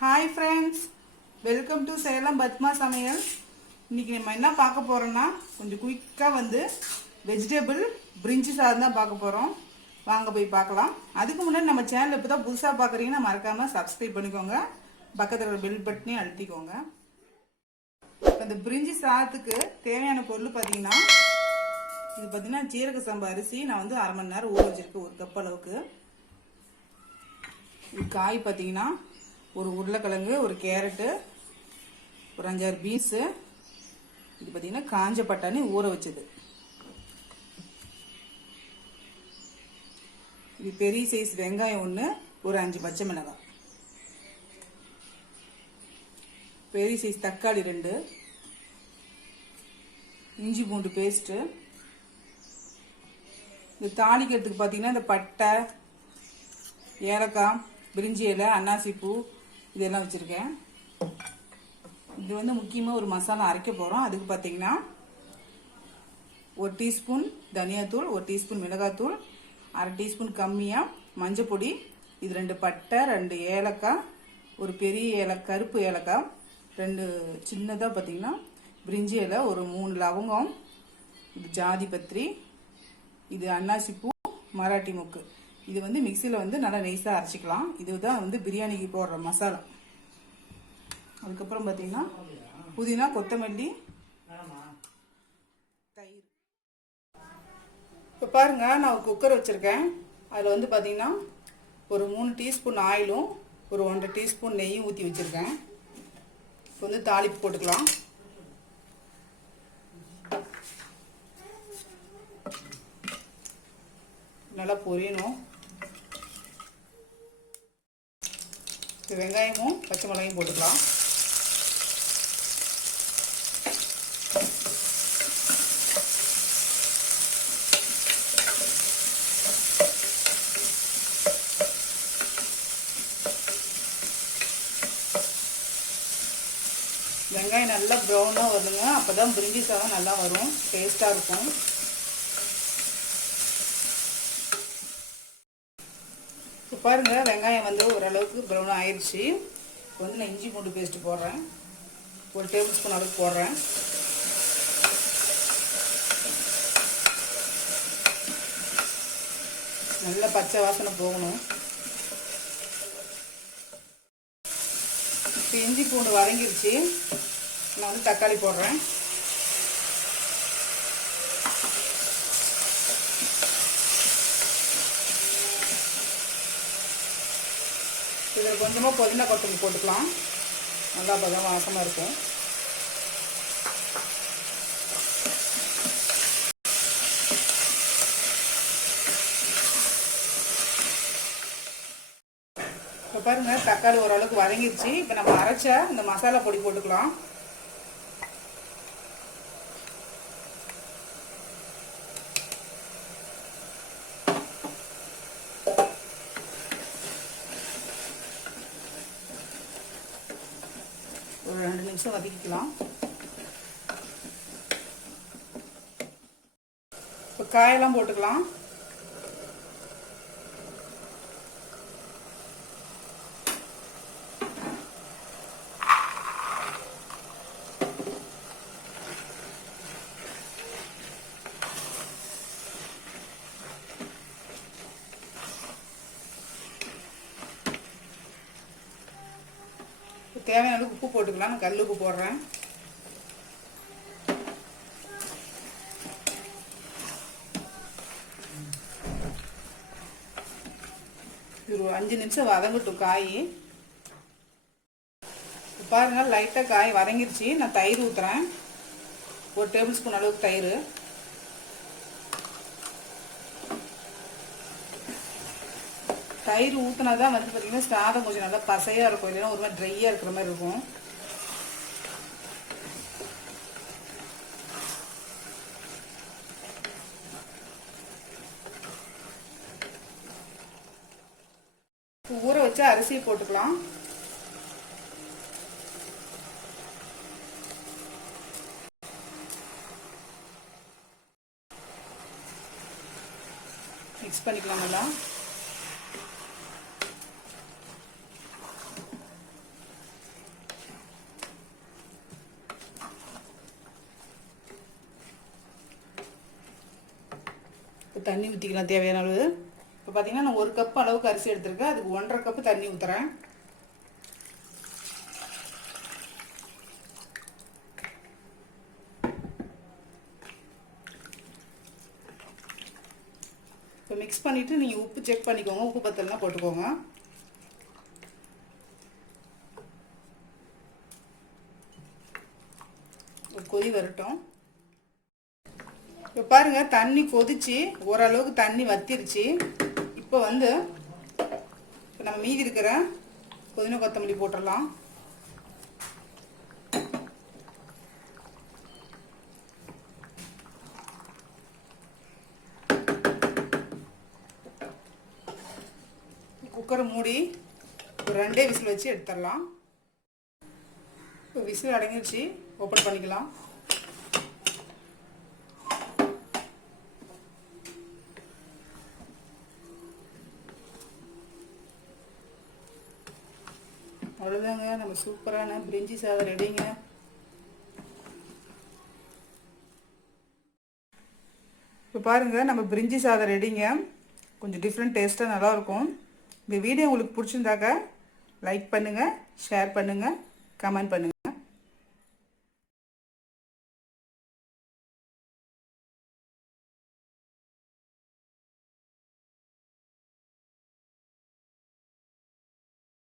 Hi friends, welcome to Salem Padma சமையல். இன்றைக்கி நம்ம என்ன பார்க்க போகிறோன்னா கொஞ்சம் குயிக்காக வெஜிடபிள் பிரிஞ்சி சாதம் தான் பார்க்க போகிறோம். வாங்க போய் பார்க்கலாம். அதுக்கு முன்னாடி நம்ம சேனல் இப்போ தான் புதுசாக பார்க்குறீங்கன்னா மறக்காமல் சப்ஸ்கிரைப் பண்ணிக்கோங்க. பக்கத்தில் இருக்கிற பெல் பட்டனையும் அழுத்திக்கோங்க. இந்த பிரிஞ்சி சாதத்துக்கு தேவையான பொருள் பார்த்தீங்கன்னா, இது பார்த்தீங்கன்னா ஜீரக சம்பா அரிசி நான் அரை மணி நேரம் ஊற வச்சுருக்கேன், ஒரு கப் அளவுக்கு. இது காய் பார்த்தீங்கன்னா ஒரு உருளைக்கிழங்கு, ஒரு கேரட்டு, ஒரு 5-6 பீன்ஸு. இது பார்த்தீங்கன்னா காஞ்ச பட்டாணி ஊற வச்சது. இது பெரிய சைஸ் வெங்காயம் ஒன்று, ஒரு 5 பச்சை மிளகாய், பெரிய சைஸ் தக்காளி 2, இஞ்சி பூண்டு பேஸ்ட்டு. இந்த தாளிக்கிறதுக்கு பார்த்தீங்கன்னா இந்த பட்டை, ஏலக்காய், பிரிஞ்சி இலை, அன்னாசிப்பூ இதெல்லாம் வச்சுருக்கேன். இது முக்கியமாக ஒரு மசாலா அரைக்க போகிறோம். அதுக்கு பார்த்தீங்கன்னா 1 டீஸ்பூன் தனியாத்தூள், 1 டீஸ்பூன் மிளகாத்தூள், அரை டீஸ்பூன் கம்மியாக மஞ்சள் பொடி, இது 2 பட்டை, 2 ஏலக்காய், ஒரு பெரிய கருப்பு ஏலக்காய், 2 சின்னதாக பார்த்தீங்கன்னா பிரிஞ்சி இலை, ஒரு 3 லவங்கம், இது ஜாதி பத்திரி, இது அன்னாசிப்பூ, மராட்டி மொக்கு. இது மிக்சியில் நல்லா நைஸாக அரைச்சிக்கலாம். இதுதான் பிரியாணிக்கு போடுற மசாலா. அதுக்கப்புறம் பார்த்தீங்கன்னா புதினா, கொத்தமல்லி, தயிர். இப்போ பாருங்க, நான் ஒரு குக்கர் வச்சுருக்கேன். அதில் பார்த்தீங்கன்னா ஒரு 3 டீஸ்பூன் ஆயிலும், ஒரு 1.5 டீஸ்பூன் நெய்யும் ஊற்றி வச்சுருக்கேன். இப்போ தாளிப்பு போட்டுக்கலாம். நல்லா பொரியணும். வெங்காயமும் பச்சை மிளகாயும் போட்டுக்கலாம். வெங்காயம் நல்லா ப்ரௌனாக வருங்க, அப்போ தான் பிரிஞ்சி சாதம் நல்லா வரும், டேஸ்ட்டாக இருக்கும். இப்போ பாருங்கள், வெங்காயம் ஓரளவுக்கு ப்ரௌன் ஆயிடுச்சு. இப்போ நான் இஞ்சி பூண்டு பேஸ்ட்டு போடுறேன், 1 டேபிள் ஸ்பூன் அளவுக்கு போடுறேன். நல்லா பச்சை வாசனை போகணும். இப்போ இஞ்சி பூண்டு வதங்கிருச்சு. நான் தக்காளி போடுறேன். இதில் கொஞ்சமாக புதினா கொத்தமல்லி போட்டுக்கலாம், நல்லா பதம் வாசமாக இருக்கும். இப்போ பாருங்கள், தக்காளி ஓரளவுக்கு வதங்கிடுச்சு. இப்போ நம்ம அரைச்ச இந்த மசாலா பொடி போட்டுக்கலாம். ஒரு 2 நிமிஷம் வதக்கிக்கலாம். இப்போ காயெல்லாம் போட்டுக்கலாம். தேவையான அளவுக்கு உப்பு போட்டுக்கலாம். நான் கல் உப்பு போடுறேன். இது ஒரு 5 நிமிஷம் வதங்கட்டும் காய். பாருங்க, லைட்டாக காய் வதங்கிருச்சு. நான் தயிர் ஊற்றுறேன், 1 டேபிள் ஸ்பூன் அளவுக்கு தயிர். தயிர் ஊற்றினா தான் பார்த்தீங்கன்னா சாதம் கொஞ்சம் நல்லா பசையாக இருக்கும், இல்லைன்னா ஒரு மாதிரி ட்ரையாக இருக்கிற மாதிரி இருக்கும். ஊற வச்சு அரிசியை போட்டுக்கலாம். மிக்ஸ் பண்ணிக்கலாம் நல்லா. தண்ணி ஊற்றிக்கலாம் தேவையான அளவு. இப்போ பார்த்தீங்கன்னா நான் 1 கப் அளவுக்கு அரிசி எடுத்திருக்கேன். அதுக்கு 1.5 கப்பு தண்ணி ஊற்றுறேன். இப்போ மிக்ஸ் பண்ணிவிட்டு நீங்கள் உப்பு செக் பண்ணிக்கோங்க. உப்பு பத்தலைனா போட்டுக்கோங்க. கொதி வரட்டும். இப்போ பாருங்கள் தண்ணி கொதிச்சு ஓரளவுக்கு தண்ணி வத்திருச்சு. இப்போ வந்து நம்ம மீதி இருக்கிற புதினா கொத்தமல்லி போட்டுடலாம். குக்கரை மூடி ஒரு 2 விசில் வச்சு எடுத்துடலாம். இப்போ விசில் அடங்கிடுச்சு. ஓப்பன் பண்ணிக்கலாம். அவ்வளோதாங்க, நம்ம சூப்பரான பிரிஞ்சி சாதம் ரெடிங்க. இப்போ பாருங்கள் நம்ம பிரிஞ்சி சாதம் ரெடிங்க. கொஞ்சம் டிஃப்ரெண்ட் டேஸ்ட்டாக நல்லாயிருக்கும். இந்த வீடியோ உங்களுக்கு பிடிச்சிருந்தாக்க லைக் பண்ணுங்கள், ஷேர் பண்ணுங்கள், கமெண்ட் பண்ணுங்கள்.